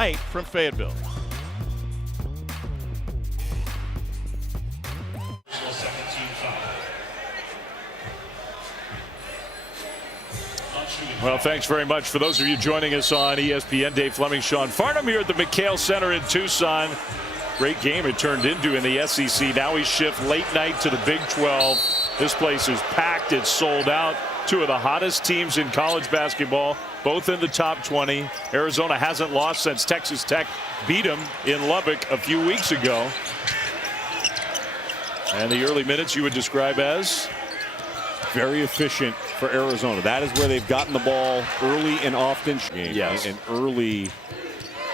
tonight from Fayetteville. Well, thanks very much for those of you joining us on ESPN. Dave Fleming, Sean Farnham here at the McHale Center in Tucson. Great game it turned into in the SEC. Now we shift late night to the Big 12. This place is packed. It's sold out. Two of the hottest teams in college basketball, both in the top 20. Arizona hasn't lost since Texas Tech beat them in Lubbock a few weeks ago. And the early minutes you would describe as? Very efficient for Arizona. That is where they've gotten the ball early and often. Yes. And early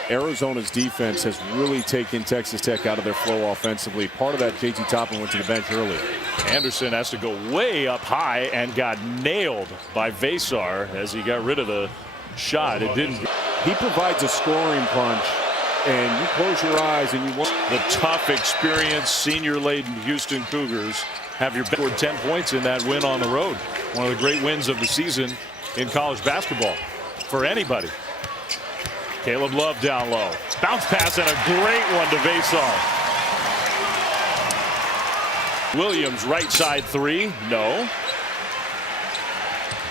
Arizona's defense has really taken Texas Tech out of their flow offensively. Part of that, JT Toppin went to the bench early. Anderson has to go way up high and got nailed by Vesar as he got rid of the shot. It didn't. He provides a scoring punch, and you close your eyes and you want the tough, experienced, senior-laden Houston Cougars have your scored 10 points in that win on the road. One of the great wins of the season in college basketball for anybody. Caleb Love down low. Bounce pass and a great one to Vesar. Williams right side three. No.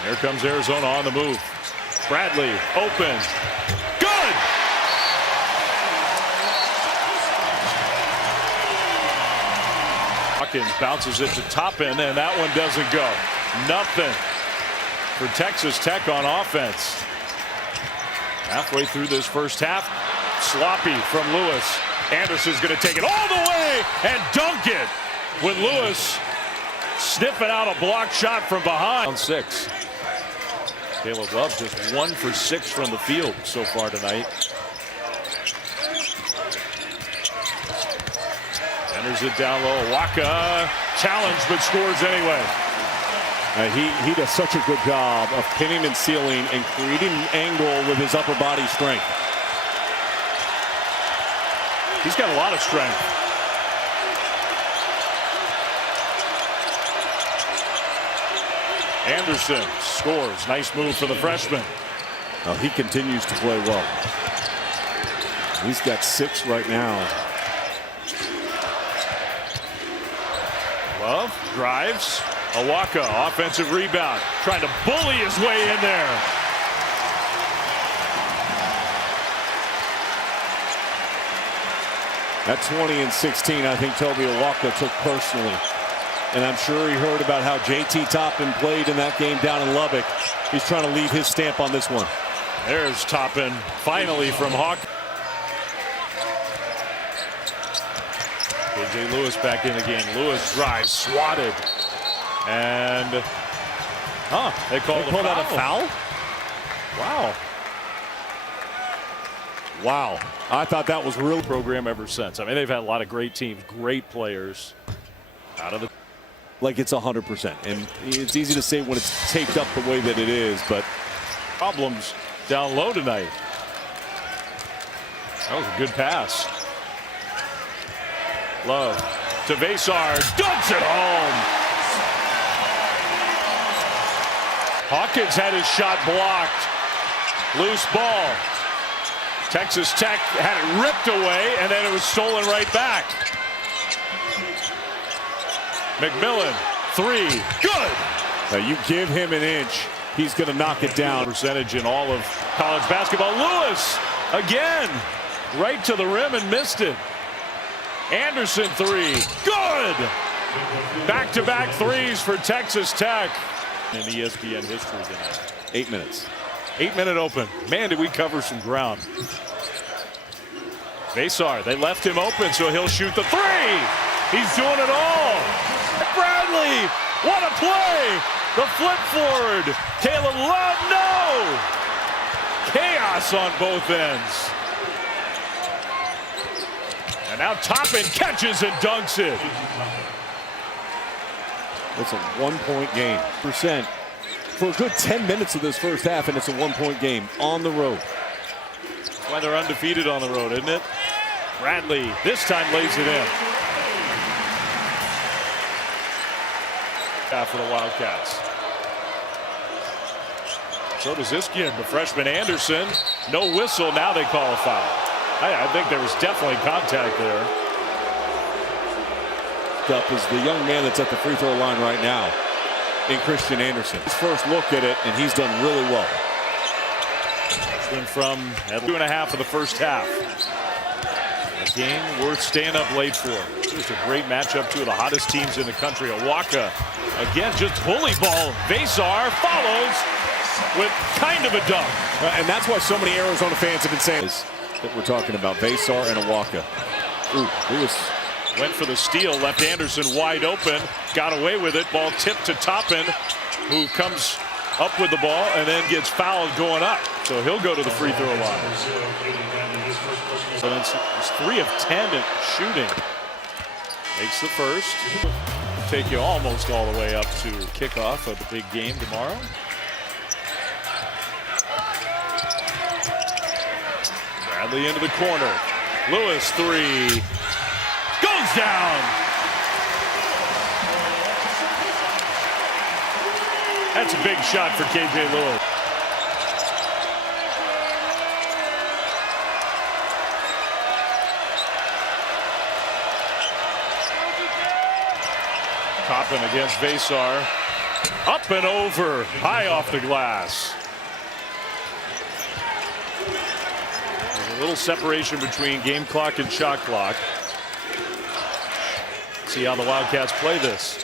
Here comes Arizona on the move. Bradley open. Good. Hawkins bounces it to Toppin, and that one doesn't go. Nothing for Texas Tech on offense. Halfway through this first half, sloppy from Lewis. Anderson's going to take it all the way and dunk it with Lewis sniffing out a blocked shot from behind. On 6. Caleb Love just 1 for 6 from the field so far tonight. Enters it down low. Waka challenged but scores anyway. He does such a good job of pinning and sealing and creating an angle with his upper body strength. He's got a lot of strength. Anderson scores. Nice move for the freshman. Oh, he continues to play well. He's got 6 right now. Love drives. Awaka, offensive rebound, trying to bully his way in there. That 20 and 16, I think Toby Awaka took personally. And I'm sure he heard about how JT Toppin played in that game down in Lubbock. He's trying to leave his stamp on this one. There's Toppin, finally from Hawk. KJ Lewis back in the game. Lewis drives, swatted. And they called that a foul? Wow. Wow. I thought that was real program ever since. I mean, they've had a lot of great teams, great players out of the. Like it's 100%. And it's easy to say when it's taped up the way that it is, but problems down low tonight. That was a good pass. Love to Vesar, dunks it home. Hawkins had his shot blocked. Loose ball. Texas Tech had it ripped away, and then it was stolen right back. McMillan, 3, good. Now you give him an inch, he's going to knock it down. Percentage in all of college basketball. Lewis, again, right to the rim and missed it. Anderson, 3, good. Back-to-back threes for Texas Tech. In ESPN history tonight. 8 minutes. 8-minute open. Man, did we cover some ground. Vesar, they left him open, so he'll shoot the 3. He's doing it all. Bradley, what a play. The flip forward. Caleb Love, no. Chaos on both ends. And now Toppin catches and dunks it. It's a 1-point game. Percent for a good 10 minutes of this first half, and it's a 1-point game on the road. That's why they're undefeated on the road, isn't it? Bradley this time lays it in. For the Wildcats. So does Iskian, the freshman Anderson. No whistle, now they call a foul. I think there was definitely contact there. Up is the young man that's at the free throw line right now in Christian Anderson. His first look at it, and he's done really well. Went from at 2.5 of the first half. A game worth staying up late for. Just a great matchup, two of the hottest teams in the country. Awaka, again, just bully ball. Vesar follows with kind of a dunk. And that's why so many Arizona fans have been saying that we're talking about Vesar and Awaka. Ooh, Lewis went for the steal, left Anderson wide open, got away with it. Ball tipped to Toppin, who comes up with the ball and then gets fouled going up. So he'll go to the free throw line. So it's 3 of 10 at shooting. Makes the first. Take you almost all the way up to kickoff of the big game tomorrow. Bradley into the corner. Lewis 3. Goes down. That's a big shot for KJ Lewis. Toppin against Vesar. Up and over, high off the glass. There's a little separation between game clock and shot clock. See how the Wildcats play this.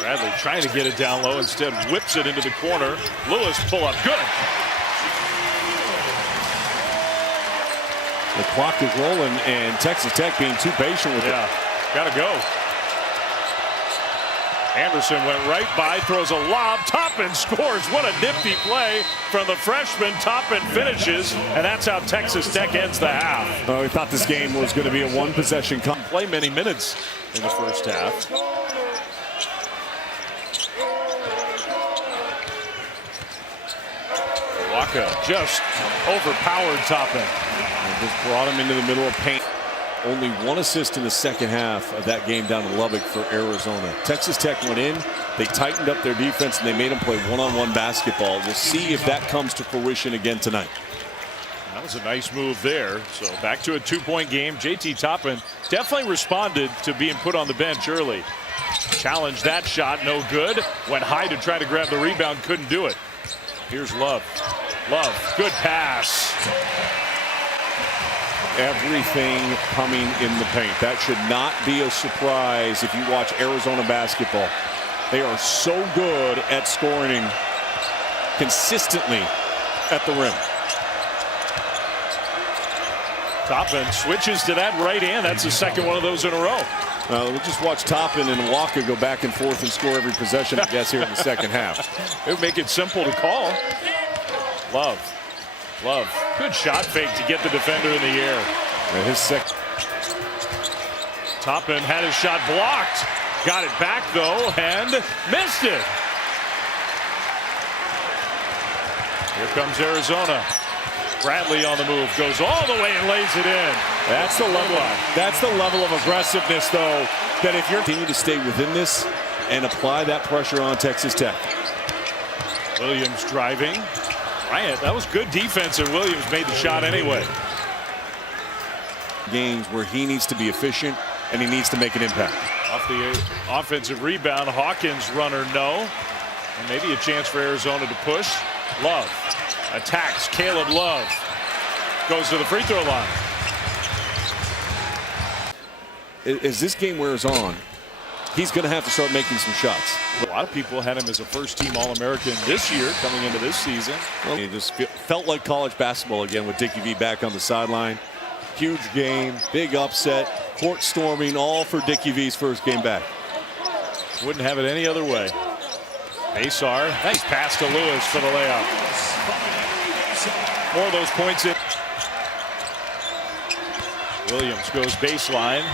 Bradley trying to get it down low, instead whips it into the corner. Lewis pull up, good. The clock is rolling, and Texas Tech being too patient with it. Gotta go. Anderson went right by, throws a lob. Toppin scores. What a nifty play from the freshman. Toppin finishes, and that's how Texas Tech ends the half. We thought this game was going to be a one-possession. Play many minutes in the first half. Waka just overpowered Toppin. Just brought him into the middle of paint. Only 1 assist in the second half of that game down in Lubbock for Arizona. Texas Tech went in, they tightened up their defense, and they made them play one-on-one basketball. We'll see if that comes to fruition again tonight. That was a nice move there. So back to a 2-point game. JT Toppin definitely responded to being put on the bench early. Challenged that shot, no good. Went high to try to grab the rebound, couldn't do it. Here's Love. Love, good pass. Everything coming in the paint. That should not be a surprise if you watch Arizona basketball. They are so good at scoring consistently at the rim. Toppin switches to that right hand. That's the second one of those in a row. We'll just watch Toppin and Walker go back and forth and score every possession, I guess, here in the second half. It would make it simple to call. Love. Good shot fake to get the defender in the air. And his second. Toppin had his shot blocked. Got it back, though, and missed it. Here comes Arizona. Bradley on the move, goes all the way and lays it in. That's the level of aggressiveness, though, that if you're continue to stay within this and apply that pressure on Texas Tech. Williams driving. Bryant, that was good defense, and Williams made the shot anyway. Games where he needs to be efficient and he needs to make an impact. Off the offensive rebound, Hawkins runner no. And maybe a chance for Arizona to push. Love attacks. Caleb Love goes to the free throw line. As this game wears on, he's going to have to start making some shots. A lot of people had him as a first-team All-American this year, coming into this season. Well, it just felt like college basketball again with Dickie V back on the sideline. Huge game, big upset, court storming, all for Dickie V's first game back. Wouldn't have it any other way. Vesar, nice pass to Lewis for the layup. More of those points in. Williams goes baseline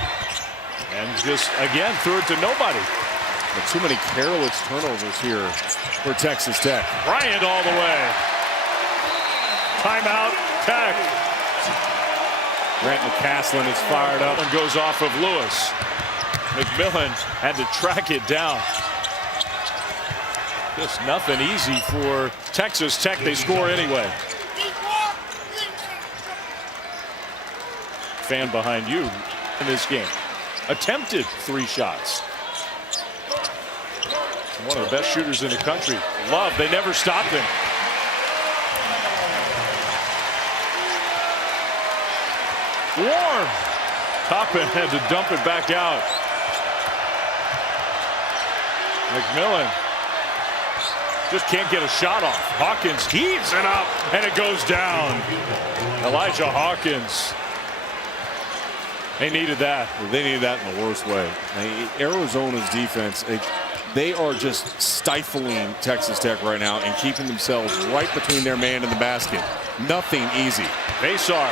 and just again threw it to nobody. But too many careless turnovers here for Texas Tech. Bryant all the way. Timeout, Tech. Grant McCaslin is fired up and goes off of Lewis. McMillan had to track it down. Just nothing easy for Texas Tech. They score anyway. Fan behind you in this game. Attempted 3 shots. One of the best shooters in the country. Love, they never stopped him. Warm. Toppin had to dump it back out. McMillan just can't get a shot off. Hawkins heaves it up and it goes down. Elijah Hawkins. They needed that. They needed that in the worst way. Arizona's defense, they are just stifling Texas Tech right now and keeping themselves right between their man and the basket. Nothing easy. Besar,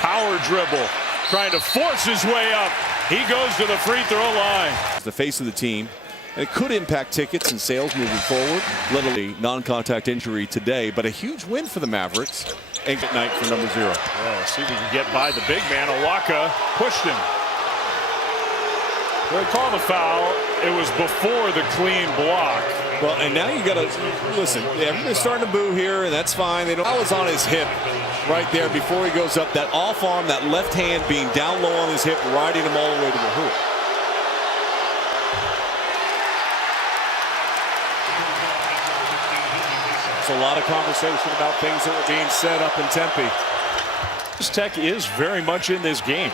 power dribble, trying to force his way up. He goes to the free throw line. The face of the team. And it could impact tickets and sales moving forward. Literally non-contact injury today, but a huge win for the Mavericks. And good night for number 0. Well, see if we can get by the big man. Awaka pushed him. They call the foul. It was before the clean block. Well, and now you got to listen. Everybody's starting to boo here, and that's fine. They don't. That was on his hip right there before he goes up. That off arm, that left hand being down low on his hip, riding him all the way to the hoop. It's a lot of conversation about things that were being said up in Tempe. Texas Tech is very much in this game.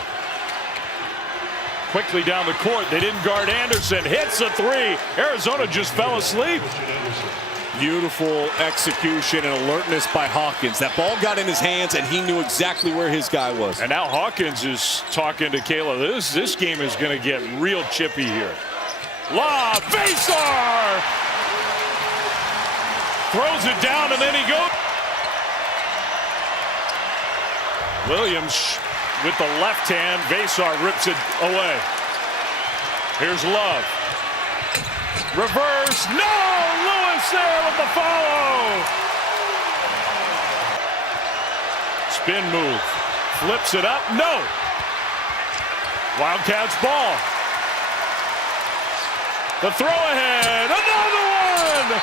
Quickly down the court, they didn't guard Anderson. Hits a 3. Arizona just fell asleep. Beautiful execution and alertness by Hawkins. That ball got in his hands, and he knew exactly where his guy was. And now Hawkins is talking to Kayla. This game is going to get real chippy here. Lob, Besar! Throws it down, and then he goes. Williams with the left hand. Besar rips it away. Here's Love. Reverse. No! Lewis there with the follow. Spin move. Flips it up. No! Wildcats ball. The throw ahead. Another one!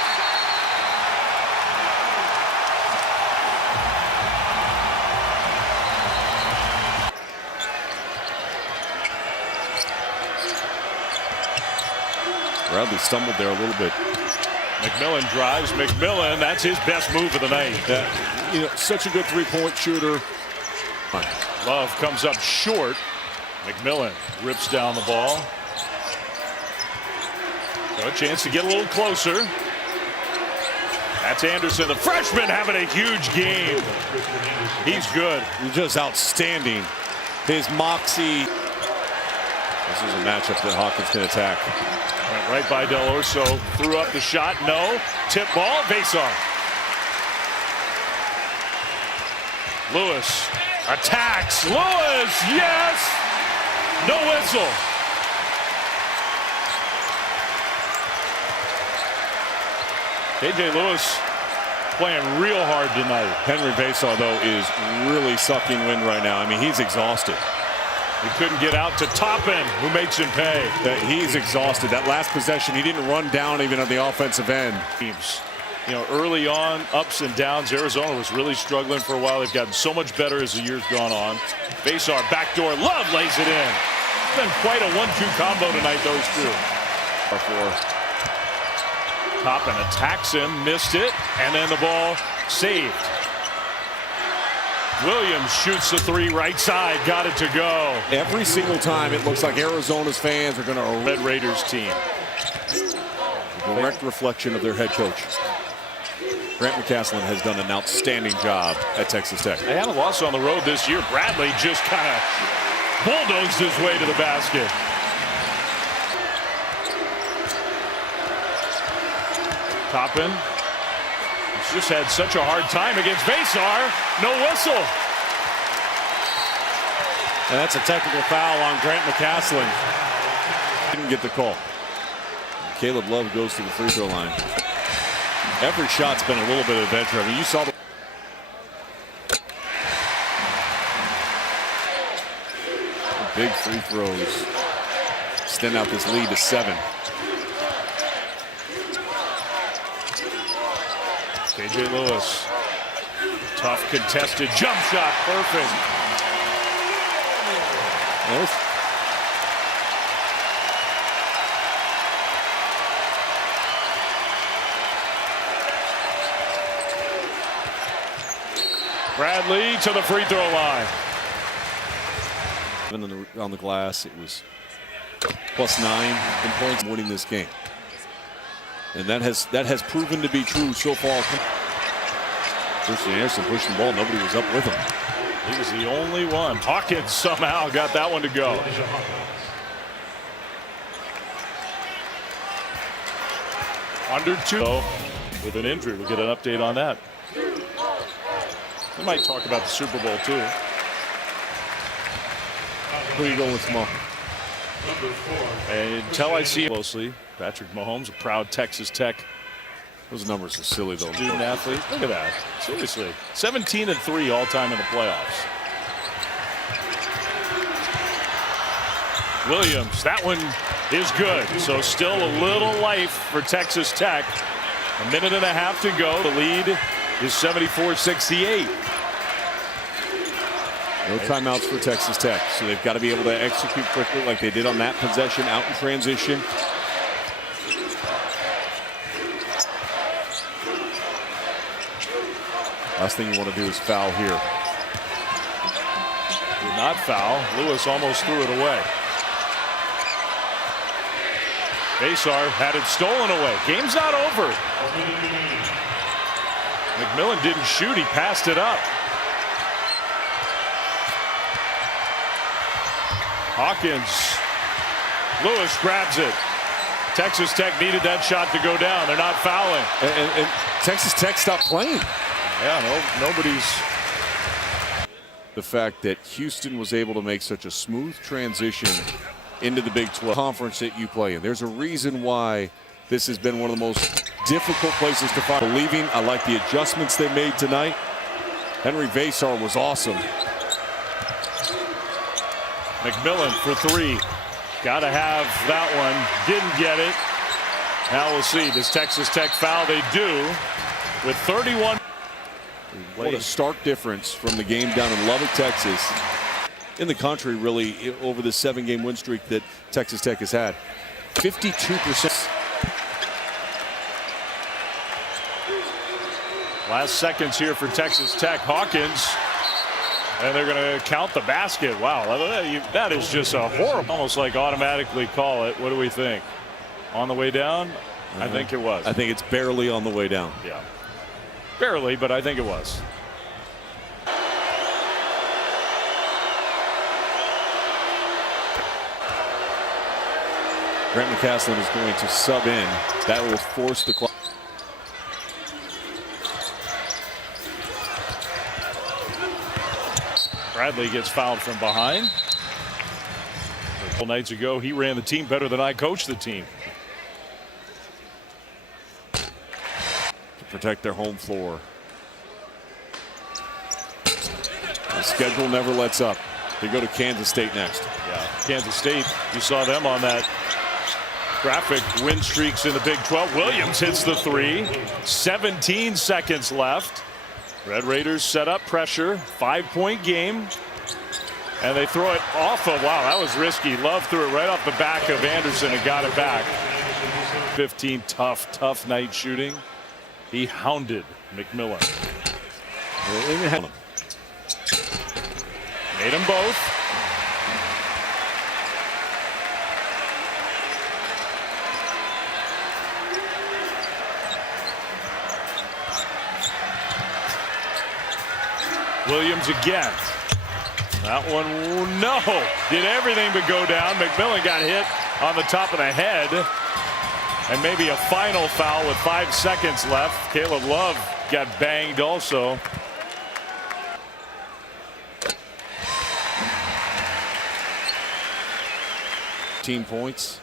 Bradley stumbled there a little bit. McMillan drives. McMillan, that's his best move of the night. You know, such a good three-point shooter. Love comes up short. McMillan rips down the ball. Got a chance to get a little closer. That's Anderson, the freshman, having a huge game. He's good. Just outstanding. His moxie. This is a matchup that Hawkins can attack. Went right by Del Orso, threw up the shot, no. Tip ball, Besar. Lewis attacks, Lewis, yes! No whistle. KJ Lewis playing real hard tonight. Henry Besar, though, is really sucking wind right now. I mean, he's exhausted. He couldn't get out to Toppin, who makes him pay. He's exhausted. That last possession, he didn't run down even on the offensive end. Teams, you know, early on, ups and downs. Arizona was really struggling for a while. They've gotten so much better as the year's gone on. Besar, backdoor, Love lays it in. It's been quite a 1-2 combo tonight, those two. Toppin attacks him, missed it, and then the ball saved. Williams shoots the 3 right side, got it to go. Every single time it looks like Arizona's fans are going to Red Raiders team. A direct reflection of their head coach. Grant McCasland has done an outstanding job at Texas Tech. They haven't lost on the road this year. Bradley just kind of bulldozed his way to the basket. Toppin. He's just had such a hard time against Besar. No whistle. And that's a technical foul on Grant McCasland. Didn't get the call. Caleb Love goes to the free throw line. Every shot's been a little bit of adventure. I mean, you saw the big free throws. extend out this lead to 7. KJ Lewis. Tough contested jump shot. Perfect. Bradley to the free throw line. On the glass, it was +9 in points winning this game. And that has proven to be true so far. Christian Anderson pushing the ball. Nobody was up with him. He was the only one. Hawkins somehow got that one to go. Under 2 with an injury. We'll get an update on that. We might talk about the Super Bowl too. Who are you going with tomorrow? Until I see closely, Patrick Mahomes, a proud Texas Tech. Those numbers are silly though. Student athlete. Look at that. Seriously. 17-3 all time in the playoffs. Williams, that one is good. So still a little life for Texas Tech. A minute and a half to go. The lead is 74-68. No timeouts for Texas Tech, so they've got to be able to execute quickly like they did on that possession out in transition. Last thing you want to do is foul here. Did not foul. Lewis almost threw it away. Basar had it stolen away. Game's not over. McMillan didn't shoot. He passed it up. Hawkins. Lewis grabs it. Texas Tech needed that shot to go down. They're not fouling. And Texas Tech stopped playing. Yeah, nobody's. The fact that Houston was able to make such a smooth transition into the Big 12 conference that you play in. There's a reason why this has been one of the most difficult places to find. Believing, I like the adjustments they made tonight. Henry Vasar was awesome. McMillan for 3. Got to have that one. Didn't get it. Now we'll see. Does Texas Tech foul? They do with 31. What a stark difference from the game down in Lubbock, Texas. In the country, really, over the 7-game win streak that Texas Tech has had. 52%. Last seconds here for Texas Tech. Hawkins. And they're going to count the basket. Wow, that is just a horrible. Almost like automatically call it. What do we think? On the way down? I think it was. I think it's barely on the way down. Yeah. Barely, but I think it was. Grant McCaslin is going to sub in. That will force the clock. Bradley gets fouled from behind. A couple nights ago, he ran the team better than I coached the team. To protect their home floor. The schedule never lets up. They go to Kansas State next. Yeah, Kansas State, you saw them on that graphic, win streaks in the Big 12. Williams hits the 3. 17 seconds left. Red Raiders set up pressure. 5-point game. And they throw it off of, wow, that was risky. Love threw it right off the back of Anderson and got it back. 15, tough night shooting. He hounded McMillan. Made them both. Williams again. That one, no. Did everything but go down. McMillan got hit on the top of the head. And maybe a final foul with 5 seconds left. Caleb Love got banged also. Points.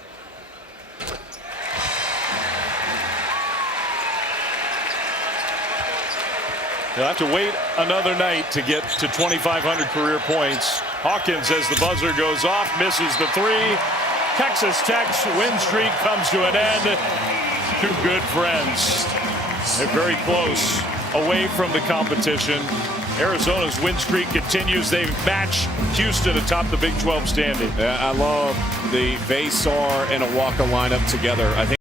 He'll have to wait another night to get to 2,500 career points. Hawkins, as the buzzer goes off, misses the 3. Texas Tech's win streak comes to an end. Two good friends. They're very close away from the competition. Arizona's win streak continues. They match Houston atop the Big 12 standing. I love the Vesar and Awaka lineup together. I think